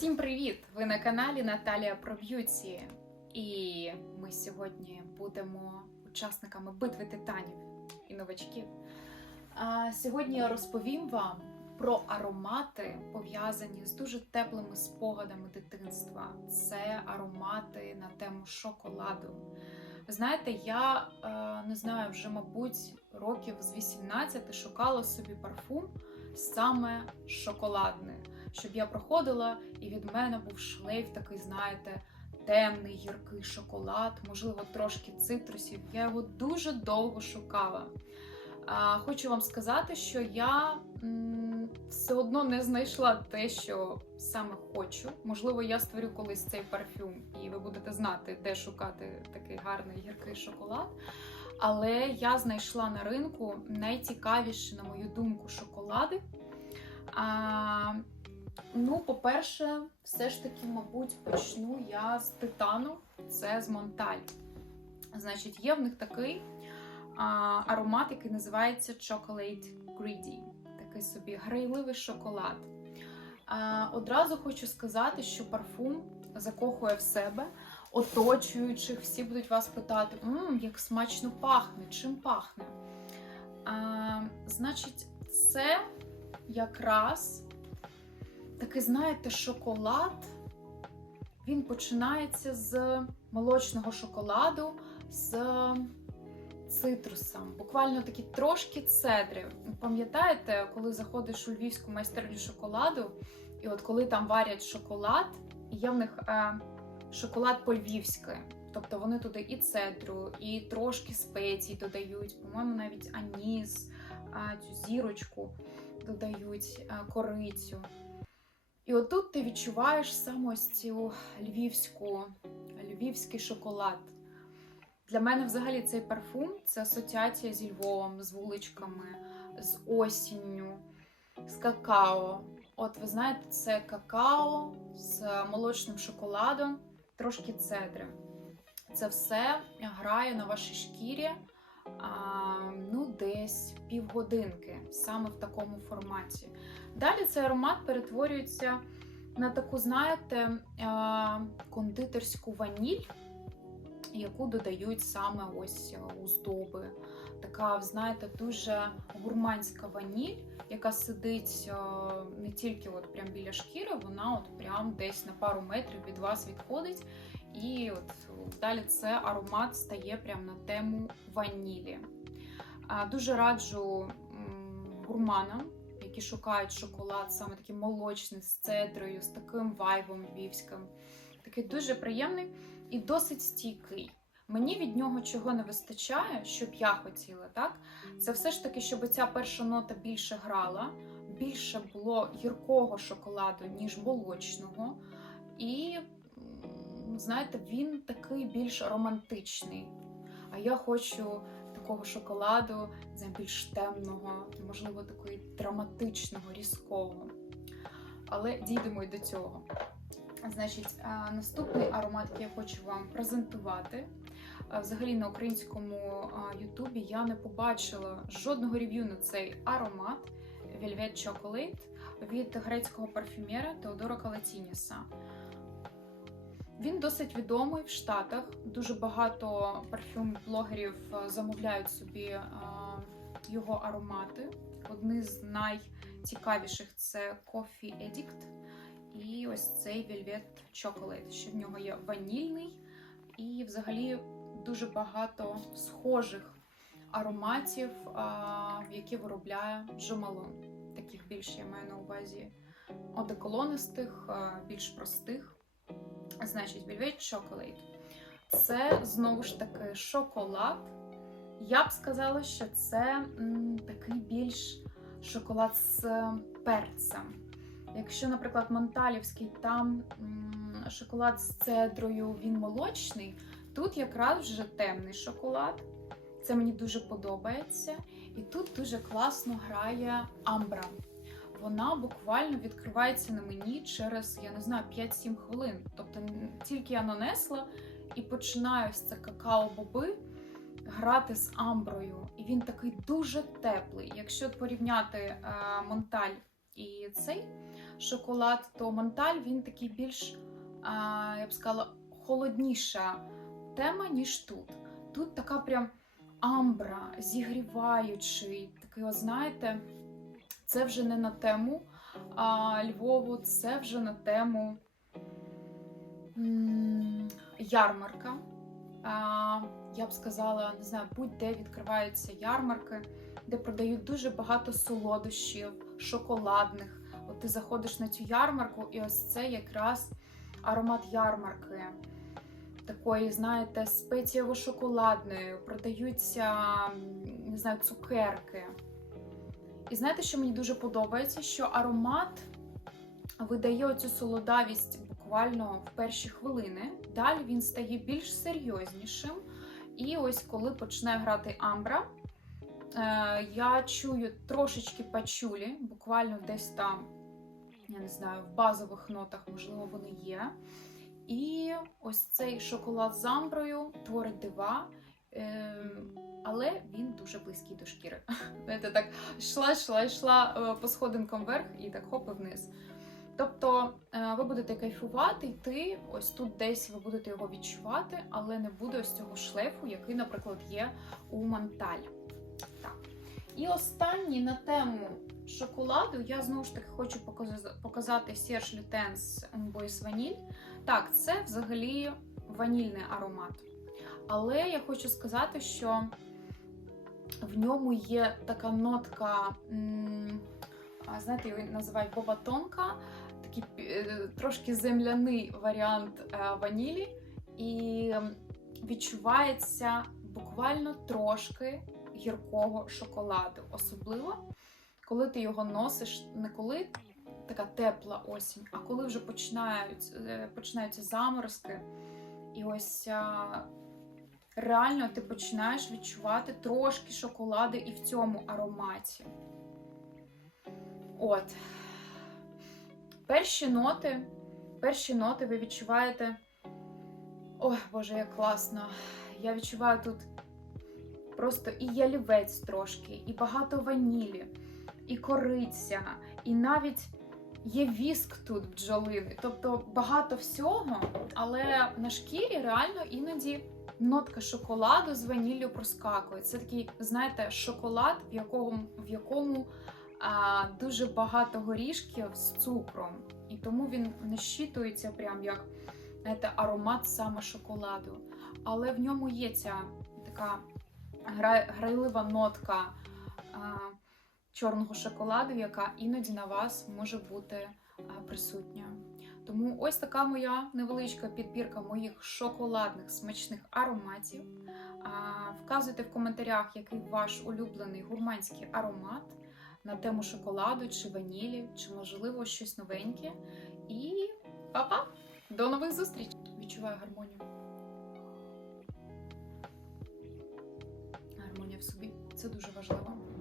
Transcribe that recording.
Всім привіт! Ви на каналі Наталія про б'юті. І ми сьогодні будемо учасниками битви титанів і новачків. А, сьогодні я розповім вам про аромати, пов'язані з дуже теплими спогадами дитинства. Це аромати на тему шоколаду. Знаєте, я е, не знаю, вже, мабуть, років з 18 шукала собі парфум саме шоколадний, щоб я проходила, і від мене був шлейф такий, знаєте, темний, гіркий шоколад, можливо, трошки цитрусів. Я його дуже довго шукала. Хочу вам сказати, що я все одно не знайшла те, що саме хочу. Можливо, я створю колись цей парфюм, і ви будете знати, де шукати такий гарний гіркий шоколад. Але я знайшла на ринку найцікавіші, на мою думку, шоколади. Ну, по-перше, все ж таки, мабуть, почну я з титану, це з Монталь. Значить, є в них такий а, аромат, який називається Chocolate Greedy. Такий собі грайливий шоколад. А, одразу хочу сказати, що парфум закохує в себе, оточуючих, всі будуть вас питати, М, як смачно пахне, чим пахне. А, значить, це якраз такий, знаєте, шоколад. Він починається з молочного шоколаду, з цитрусом. Буквально такі трошки цедри. Пам'ятаєте, коли заходиш у львівську майстерню шоколаду, і от коли там варять шоколад, є в них е, шоколад по-львівськи. Тобто вони туди і цедру, і трошки спецій додають, по-моєму, навіть аніс, цю зірочку додають, корицю. І отут ти відчуваєш саме ось цю львівську, львівський шоколад. Для мене взагалі цей парфум це асоціація зі Львовом, з вуличками, з осінню, з какао. От ви знаєте, це какао з молочним шоколадом, трошки цедри. Це все грає на вашій шкірі а, ну, десь півгодинки, саме в такому форматі. Далі цей аромат перетворюється на таку, знаєте, кондитерську ваніль, яку додають саме ось у здоби. Така, знаєте, дуже гурманська ваніль, яка сидить не тільки от прям біля шкіри, вона от прям десь на пару метрів від вас відходить. І от далі це аромат стає прямо на тему ванілі. Дуже раджу гурманам, які шукають шоколад, саме такий молочний, з цедрою, з таким вайбом львівським. Такий дуже приємний і досить стійкий. Мені від нього чого не вистачає, щоб я хотіла, так? Це все ж таки, щоб ця перша нота більше грала, більше було гіркого шоколаду, ніж молочного. І знаєте, він такий більш романтичний. А я хочу такого шоколаду, знаю, більш темного, можливо, такого драматичного, різкого. Але дійдемо й до цього. Значить, наступний аромат, який я хочу вам презентувати. Взагалі на українському Ютубі я не побачила жодного рев'ю на цей аромат Velvet Chocolate від грецького парфюмера Теодора Калатініса. Він досить відомий в Штатах. Дуже багато парфюм-блогерів е, замовляють собі е, його аромати. Одні з найцікавіших це Coffee Addict і ось цей Velvet Chocolate. Ще в нього є ванільний і взагалі дуже багато схожих ароматів, е, які виробляє Джомалон. Таких більш я маю на увазі одеколонистих, більш простих. Значить, Velvet Chocolate. Це знову ж таки шоколад. Я б сказала, що це м, такий більш шоколад з е, перцем. Якщо, наприклад, Монталівський, там м, шоколад з цедрою, він молочний, тут якраз вже темний шоколад. Це мені дуже подобається. І тут дуже класно грає амбра вона буквально відкривається на мені через, я не знаю, 5-7 хвилин. Тобто тільки я нанесла і починаю ось це какао-боби грати з амброю. І він такий дуже теплий. Якщо порівняти е, Монталь і цей шоколад, то Монталь він такий більш, а, я б сказала, холодніша тема, ніж тут. Тут така прям амбра, зігріваючий, такий, от знаєте, це вже не на тему а, Львову, це вже на тему ярмарка. Я б сказала, не знаю, будь-де відкриваються ярмарки, де продають дуже багато солодощів, шоколадних. От ти заходиш на цю ярмарку, і ось це якраз аромат ярмарки. Такої, знаєте, спецієво-шоколадної, продаються, не знаю, цукерки. І знаєте, що мені дуже подобається? Що аромат видає оцю солодавість буквально в перші хвилини. Далі він стає більш серйознішим. І ось коли почне грати амбра, е, я чую трошечки пачулі, буквально десь там, я не знаю, в базових нотах, можливо, вони є. І ось цей шоколад з амброю творить дива. Е, але він дуже близький до шкіри. Знаєте, так йшла, йшла, йшла е, по сходинкам вверх і так хоп і вниз. Тобто е, ви будете кайфувати, йти, ось тут десь ви будете його відчувати, але не буде ось цього шлейфу, який, наприклад, є у Манталь. Так. І останній на тему шоколаду я знову ж таки хочу показати Serge Lutens Boys Vanille. Так, це взагалі ванільний аромат. Але я хочу сказати, що в ньому є така нотка, знаєте, його називають бобатонка, такий е, трошки земляний варіант е, ванілі, і відчувається буквально трошки гіркого шоколаду. Особливо, коли ти його носиш, не коли така тепла осінь, а коли вже починають, е, починаються заморозки. І ось реально ти починаєш відчувати трошки шоколади і в цьому ароматі. От. Перші ноти, перші ноти ви відчуваєте. Ой, Боже, як класно. Я відчуваю тут просто і ялівець трошки, і багато ванілі, і кориця, і навіть є віск тут бджолиний. Тобто багато всього, але на шкірі реально іноді нотка шоколаду з ваніллю проскакує. Це такий, знаєте, шоколад, в якому, в якому а, дуже багато горішків з цукром. І тому він не щитується прям як знаєте, аромат саме шоколаду. Але в ньому є ця така гра, грайлива нотка а, чорного шоколаду, яка іноді на вас може бути присутня. Тому ось така моя невеличка підбірка моїх шоколадних смачних ароматів. Вказуйте в коментарях, який ваш улюблений гурманський аромат на тему шоколаду чи ванілі, чи можливо щось новеньке. І па-па! До нових зустрічей! Відчуваю гармонію. Гармонія в собі це дуже важливо.